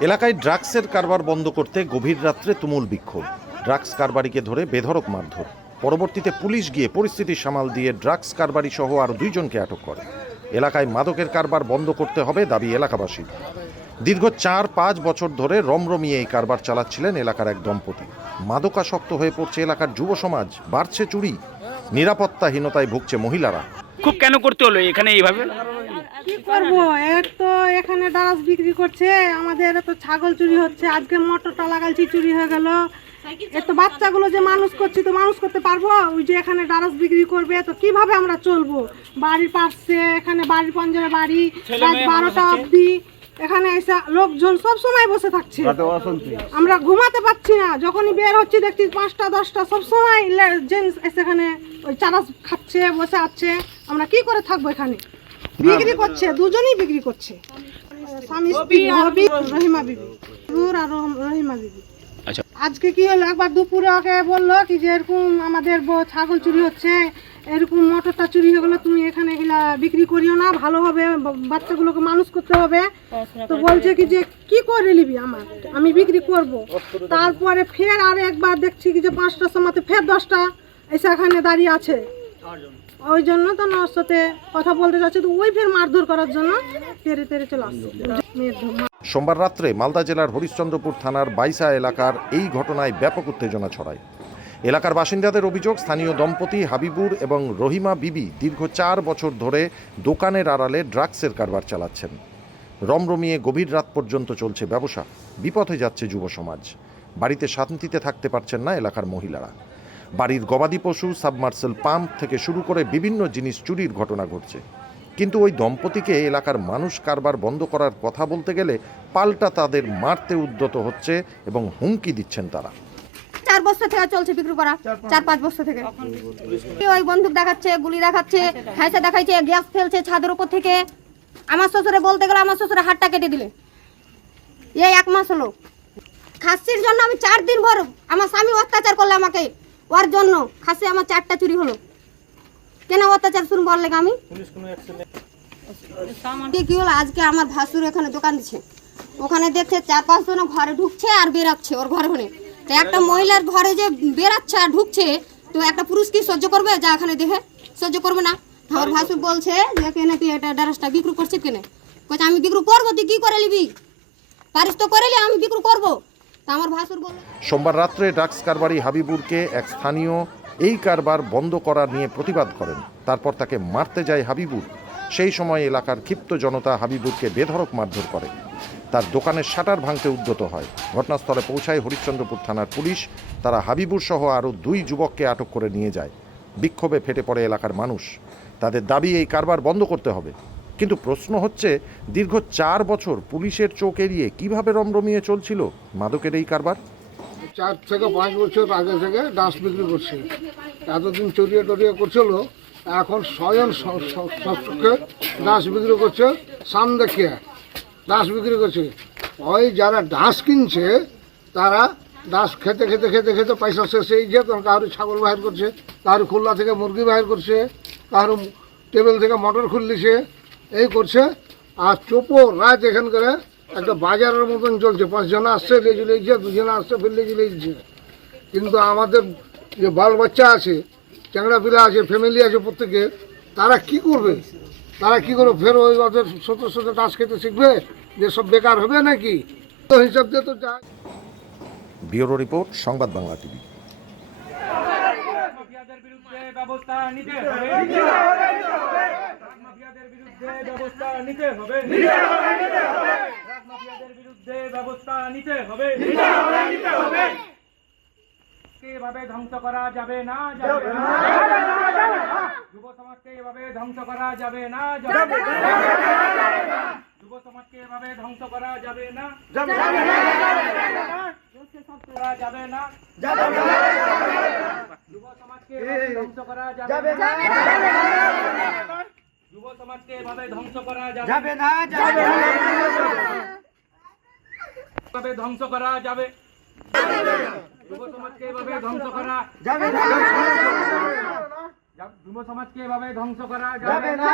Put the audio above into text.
এলাকায় ড্রাগসের কারবার বন্ধ করতে গভীর রাত্রে তুমুল বিক্ষোভ। ড্রাগস কারবারিকে ধরে বেধড়ক মারধর। পরবর্তীতে পুলিশ গিয়ে পরিস্থিতি সামাল দিয়ে ড্রাগস কারবারি সহ আরও দুইজনকে আটক করে। এলাকায় মাদকের কারবার বন্ধ করতে হবে দাবি এলাকাবাসীর। দীর্ঘ চার পাঁচ বছর ধরে রমরমিয়ে এই কারবার চালাচ্ছিলেন এলাকার এক দম্পতি। মাদকাসক্ত হয়ে পড়ছে এলাকার যুব সমাজ, বাড়ছে চুরি, নিরাপত্তাহীনতায় ভুগছে মহিলারা। খুব কেন করতে হলো এখানে এইভাবে? কি করব? এর তো এখানে ডাস বিক্রি করছে আমাদের তো ছাগল চুরি হচ্ছে আজকে মোটরটা লাগাইছি চুরি হয়ে গেল। এ তো বাচ্চাগুলো যে মানুষ করছি তো মানুষ করতে পারব? ওই যে এখানে ডারাস বিক্রি করবে তো কীভাবে আমরা চলবো? বাড়ির পাশে এখানে বাড়ির পঞ্জরে বাড়ি রাত বারোটা অবধি। এখানে এসে লোকজন সব সময় বসে থাকছে। আমরা ঘুমাতে পারছি না যখনই বের হচ্ছি দেখছি পাঁচটা দশটা সব সময় জেন্টস এসে এখানে ওই চারাস খাচ্ছে বসে আছে। আমরা কি করে থাকব এখানে? বিক্রি করছে দুজনেই বিক্রি করছে। স্বামী স্ত্রী রহিমা বিবি। নূর আর রহিমা বিবি। আচ্ছা। আজকে কি হলো? একবার দুপুরে ওকে বলল কি যে এরকম আমাদের ব- ছাগল চুরি হচ্ছে এরকম মোটরটা চুরি হয়ে গেলো তুমি এখানে এগুলা বিক্রি করিও না ভালো হবে বাচ্চাগুলোকে মানুষ করতে হবে। তো বলছে কি যে কি করে নিবি আমার? আমি বিক্রি করব। তারপরে ফের আর একবার দেখছি কি যে পাঁচটার সময় ফের দশটা এসে এখানে দাঁড়িয়ে আছে। ওই জন্য তো ওর সাথে কথা বলতে যাচ্ছে, তো ওই ফের মারধর করার জন্য তেরে তেরে চলে আসছে। সোমবার রাত্রে মালদা জেলার হরিশ্চন্দ্রপুর থানার বাইসা এলাকার এই ঘটনায় ব্যাপক উত্তেজনা ছড়ায়। এলাকার বাসিন্দাদের অভিযোগ, স্থানীয় দম্পতি হাবিবুর এবং রহিমা বিবি দীর্ঘ চার বছর ধরে দোকানের আড়ালে ড্রাগসের কারবার চালাচ্ছেন। রমরমিয়ে গভীর রাত পর্যন্ত চলছে ব্যবসা। বিপথে যাচ্ছে যুব সমাজ। বাড়িতে শান্তিতে থাকতে পারছেন না এলাকার মহিলারা। বাড়ির গবাদি পশু, সাবমার্সেল পাম্প থেকে শুরু করে বিভিন্ন জিনিস চুরির ঘটনা ঘটছে। কিন্তু ওই দম্পতিকে এলাকার মানুষ কারবার বন্ধ করার কথা বলতে গেলে পাল্টা তাদের মারতে উদ্যত হচ্ছে এবং হুমকি দিচ্ছেন তারা। চার বছর থেকে চলছে বিক্রি করা, চার পাঁচ বছর থেকে। ওই বন্দুক দেখাচ্ছে, গুলি দেখাচ্ছে হ্যাঁসে দেখাচ্ছে গ্যাস ফেলছে ছাদের উপর থেকে। আমার শ্বশুরে বলতে গেলে আমার শ্বশুরে হাতটা কেটে দিলে। এই এক মাস হলো। খাসির জন্য আমি চার দিন ভর আমার স্বামী অত্যাচার করলে আমাকে। ওর জন্য খাসি আমার চারটা চুরি হলো। কেন অত্যাচার শুরু বললে আমি? কি হলো? আজকে আমার ভাসুর এখানে দোকান দিচ্ছে। ওখানে দেখছে চার পাঁচ জন ঘরে ঢুকছে আর বেরাচ্ছে ওর ঘরে ঘরে। একটা মহিলার ঘরে যে বেরাচ্ছে আর ঢুকছে, তো একটা পুরুষ কি সহ্য করবে? যা এখানে দেখে সহ্য করবে না। আমার ভাসুর বলছে যে, কেনে তুই এটা ড্রেসটা বিক্রি করছিস কেনে? বলছে আমি বিক্রি করব, তুই কি করে নিবি? পারিস তো করে আমি বিক্রি করব। সোমবার রাত্রে ড্রাগস কারবারি হাবিবুরকে এক স্থানীয় এই কারবার বন্ধ করা নিয়ে প্রতিবাদ করেন। তারপর তাকে মারতে যায় হাবিবুর। সেই সময় এলাকার ক্ষিপ্ত জনতা হাবিবুরকে বেধড়ক মারধর করে। তার দোকানের শাটার ভাঙতে উদ্যত হয়। ঘটনাস্থলে পৌঁছায় হরিশ্চন্দ্রপুর থানার পুলিশ। তারা হাবিবুর সহ আরও দুই যুবককে আটক করে নিয়ে যায়। বিক্ষোভে ফেটে পড়ে এলাকার মানুষ। তাদের দাবি, এই কারবার বন্ধ করতে হবে। কিন্তু প্রশ্ন হচ্ছে, দীর্ঘ চার বছর পুলিশের চোখ এড়িয়ে কীভাবে রমরমিয়ে চলছিল মাদকের এই কারবার? চার থেকে পাঁচ বছর আগে থেকে ডান্স বিক্রি করছে। এতদিন চড়িয়ে টরিয়ে করছিল, এখন স্বয়ং সবকে ডান্স বিক্রি করছে সাম দেখিয়ে ডান্স বিক্রি করছে। ওই যারা ডাস কিনছে, তারা ডাস খেতে খেতে খেতে খেতে পয়সা শেষ এই তখন কারও ছাগল বাহির করছে, কারও খুলনা থেকে মুরগি বাহির করছে, কারও টেবিল থেকে মটর খুললিছে এই করছে। আর চোপো রাত এখানকার একটা বাজারের মতন চলছে। পাঁচজন আসছে লেজু লেগছে দুজনে আসছে ফের লেজু লেগছে। কিন্তু আমাদের যে বাল বাচ্চা আছে চ্যাংড়া পিলা আছে ফ্যামিলি আছে প্রত্যেকে তারা কি করবে? তারা কি করবে ফের ওই ওদের সত্য সত্য টাস খেতে শিখবে? যে সব বেকার হবে নাকি? তো হিসাব দিয়ে তো যা। ব্যুরো রিপোর্ট সংবাদ বাংলা টিভি। ব্যবস্থা নিতে হবে। মাফিয়াদের বিরুদ্ধে ব্যবস্থা নিতে হবে। মাফিয়াদের বিরুদ্ধে ব্যবস্থা নিতে হবে। এভাবে ধ্বংস করা যাবে না যাবে না যুব সমাজকে এভাবে ধ্বংস করা যাবে না যাবে না। যুব সমাজকে এভাবে ধ্বংস করা যাবে না। করা যাবে না। যুব সমাজকে ধ্বংস করা যাবে না। যুব সমাজকে এভাবে ধ্বংস করা যাবে। না এভাবে ধ্বংস করা যাবে। যুব সমাজকে এভাবে ধ্বংস করা যাবে না। যুব সমাজকে এভাবে ধ্বংস করা যাবে না।